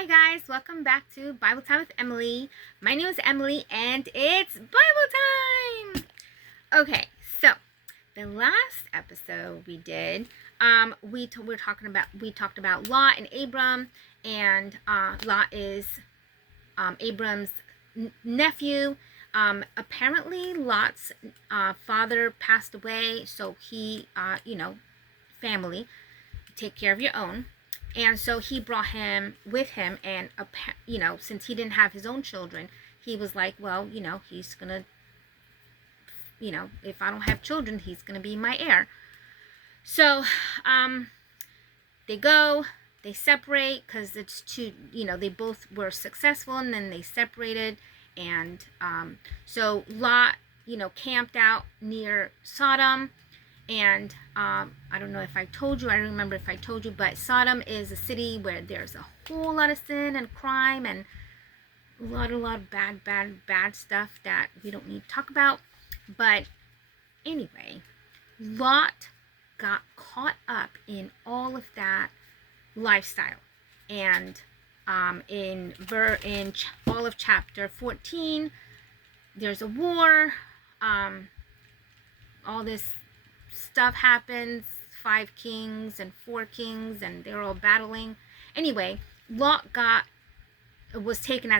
Hi guys, welcome back to Bible Time with Emily. My name is Emily and it's Bible time. Okay, so the last episode we did, we talked about Lot and Abram, and Lot is Abram's nephew. Apparently Lot's father passed away, so he, family, take care of your own. And so he brought him with him, and since he didn't have his own children, he was like, well, he's gonna, if I don't have children, he's gonna be my heir. So they separate because it's too, they both were successful, and then they separated. And so Lot, camped out near Sodom. And I don't know if I told you, I don't remember if I told you, but Sodom is a city where there's a whole lot of sin and crime and a lot of bad stuff that we don't need to talk about. But anyway, Lot got caught up in all of that lifestyle. And in all of chapter 14, there's a war, all this stuff happens, 5 kings and 4 kings, and they're all battling. Anyway, Lot was taken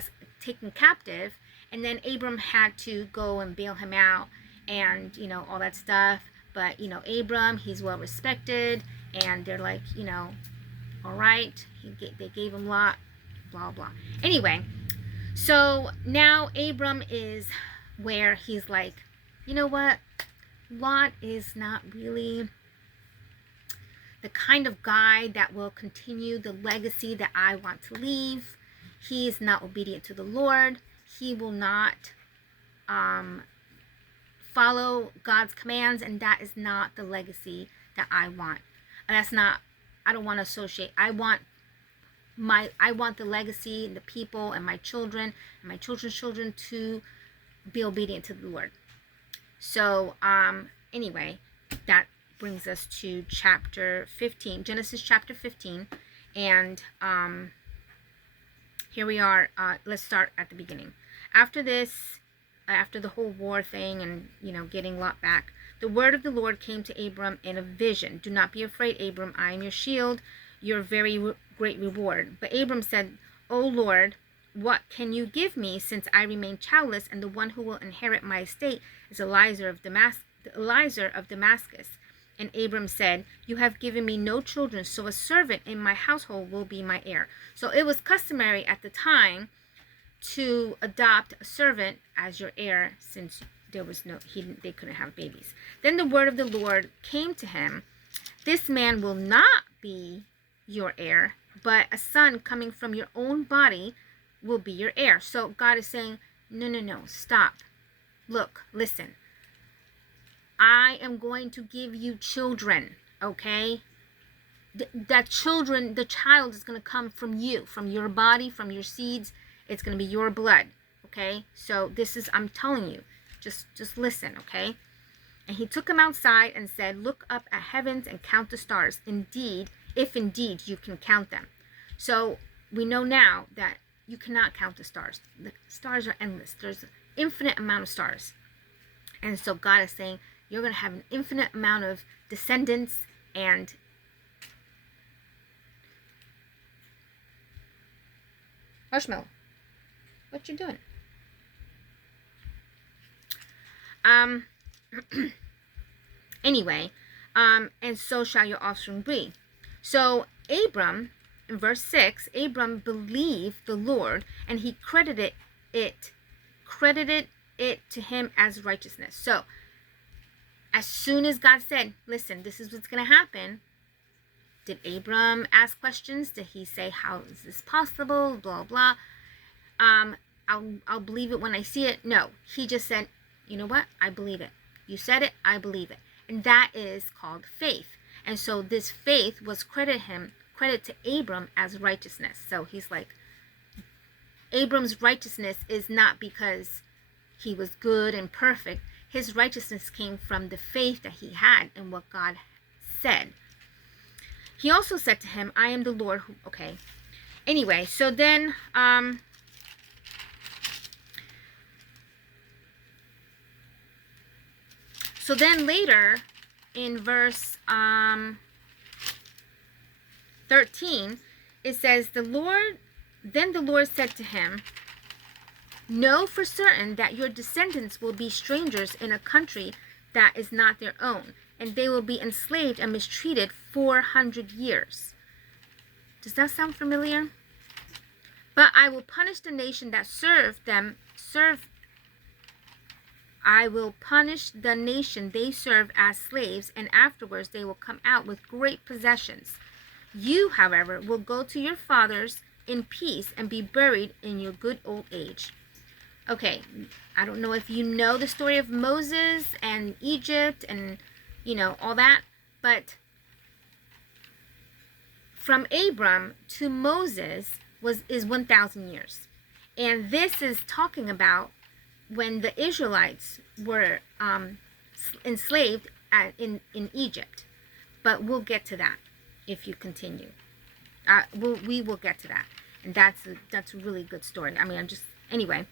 captive, and then Abram had to go and bail him out, and all that stuff. But Abram, he's well respected, and they're like, all right, they gave him Lot, blah blah. Anyway, so now Abram is where he's like, you know what, Lot is not really the kind of guy that will continue the legacy that I want to leave. He is not obedient to the Lord. He will not follow God's commands, and that is not the legacy that I want. And I don't want to associate. I want the legacy and the people and my children and my children's children to be obedient to the Lord. So, anyway, that brings us to chapter 15, Genesis chapter 15, and here we are. Let's start at the beginning. After the whole war thing and, getting Lot back, the word of the Lord came to Abram in a vision. Do not be afraid, Abram. I am your shield, your very great reward. But Abram said, O Lord, what can you give me, since I remain childless, and the one who will inherit my estate is Eliezer of Damascus? And Abram said, you have given me no children, so a servant in my household will be my heir. So it was customary at the time to adopt a servant as your heir, since they couldn't have babies. Then the word of the Lord came to him, this man will not be your heir, but a son coming from your own body will be your heir. So God is saying, no, stop. Look, listen. I am going to give you children, okay? The child is going to come from you, from your body, from your seeds. It's going to be your blood, okay? So I'm telling you, just listen, okay? And he took him outside and said, look up at heavens and count the stars. If indeed you can count them. So we know now that you cannot count the stars. The stars are endless. There's an infinite amount of stars. And so God is saying, you're going to have an infinite amount of descendants. And Marshmallow, what you doing? Anyway, and so shall your offspring be. So Abram, in verse 6, Abram believed the Lord, and he credited it to him as righteousness. So as soon as God said, listen, this is what's going to happen, did Abram ask questions? Did he say, how is this possible? Blah, blah. I'll believe it when I see it. No, he just said, you know what? I believe it. You said it, I believe it. And that is called faith. And so this faith was credit to Abram as righteousness. So he's like, Abram's righteousness is not because he was good and perfect. His righteousness came from the faith that he had in what God said. He also said to him, I am the Lord who, okay. Anyway, so then, later in verse 13, it says, Then the Lord said to him, know for certain that your descendants will be strangers in a country that is not their own, and they will be enslaved and mistreated 400 years. Does that sound familiar? But I will punish the nation that I will punish the nation they serve as slaves, and afterwards they will come out with great possessions. You, however, will go to your fathers in peace and be buried in your good old age. Okay, I don't know if you know the story of Moses and Egypt and, all that, but from Abram to Moses is 1,000 years. And this is talking about when the Israelites were enslaved in Egypt. But we'll get to that if you continue. We will get to that. And that's a really good story. I mean, anyway.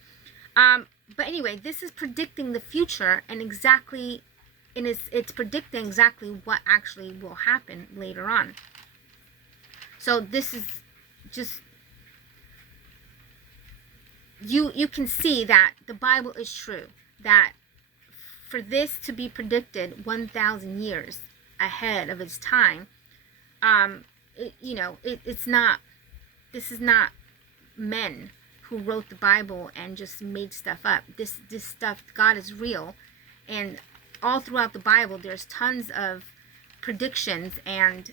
But anyway, this is predicting the future, and it's predicting exactly what actually will happen later on. So this is just, you can see that the Bible is true, that for this to be predicted 1,000 years ahead of its time, this is not men who wrote the Bible and just made stuff up. This stuff, God is real, and all throughout the Bible there's tons of predictions and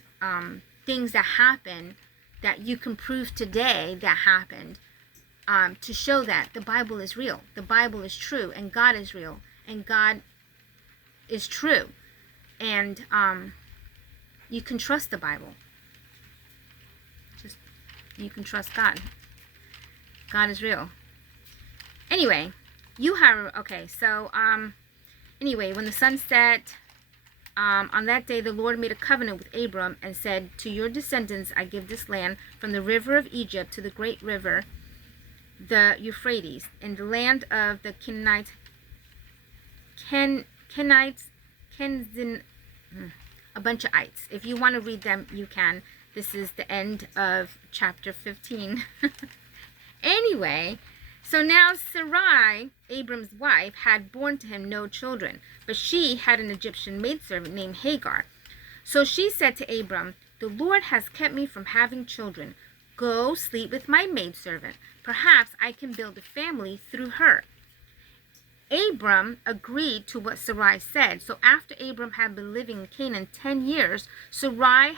things that happen that you can prove today that happened, to show that the Bible is real, the Bible is true, and God is real, and God is true, and you can trust the Bible. You can trust God. God is real. Anyway, anyway, when the sun set, on that day the Lord made a covenant with Abram and said, to your descendants I give this land, from the river of Egypt to the great river, the Euphrates, and the land of the Kenites, a bunch of ites. If you want to read them, you can. This is the end of chapter 15. Anyway, so now Sarai, Abram's wife, had borne to him no children, but she had an Egyptian maidservant named Hagar. So she said to Abram, the Lord has kept me from having children. Go sleep with my maidservant. Perhaps I can build a family through her. Abram agreed to what Sarai said. So after Abram had been living in Canaan 10 years, Sarai,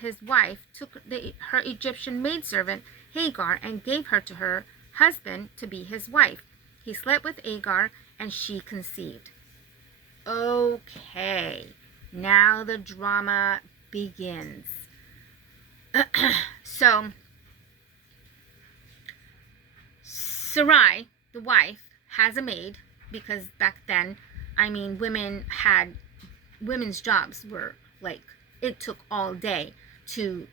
his wife, took her Egyptian maidservant Hagar and gave her to her husband to be his wife. He slept with Hagar and she conceived. Okay, now the drama begins. So Sarai, the wife, has a maid, because back then, women's jobs were like, it took all day to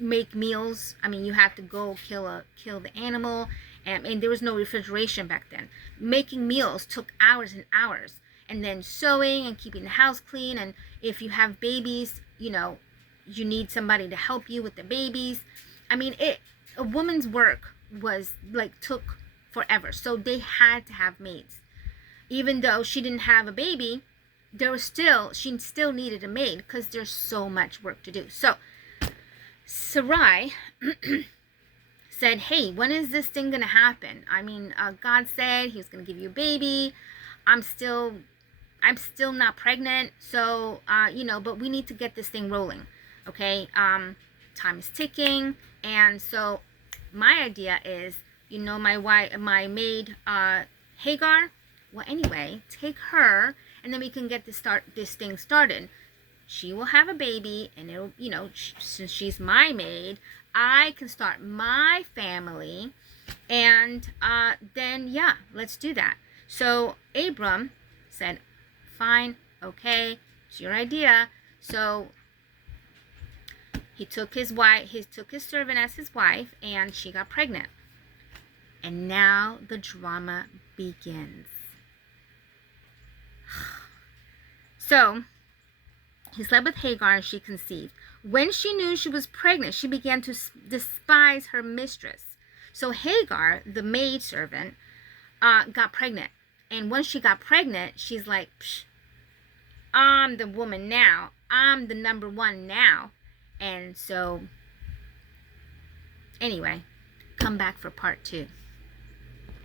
make meals. You had to go kill the animal, and there was no refrigeration back then. Making meals took hours and hours, and then sewing and keeping the house clean, and if you have babies, you need somebody to help you with the babies. A woman's work was like, took forever, so they had to have maids. Even though she didn't have a baby, she still needed a maid, because there's so much work to do. So Sarai said, hey, when is this thing gonna happen? God said he was gonna give you a baby. I'm still not pregnant, so but we need to get this thing rolling. Okay, time is ticking, and so my idea is, my maid Hagar, well, anyway, take her, and then we can get this thing started. She will have a baby, and it'll, since she's my maid, I can start my family, and then, yeah, let's do that. So Abram said, fine, okay, it's your idea. So He took his wife. He took his servant as his wife, and she got pregnant. And now the drama begins. So he slept with Hagar, and she conceived. When she knew she was pregnant, she began to despise her mistress. So Hagar, the maidservant, got pregnant. And when she got pregnant, she's like, psh, I'm the woman now. I'm the number one now. And so, anyway, come back for part 2.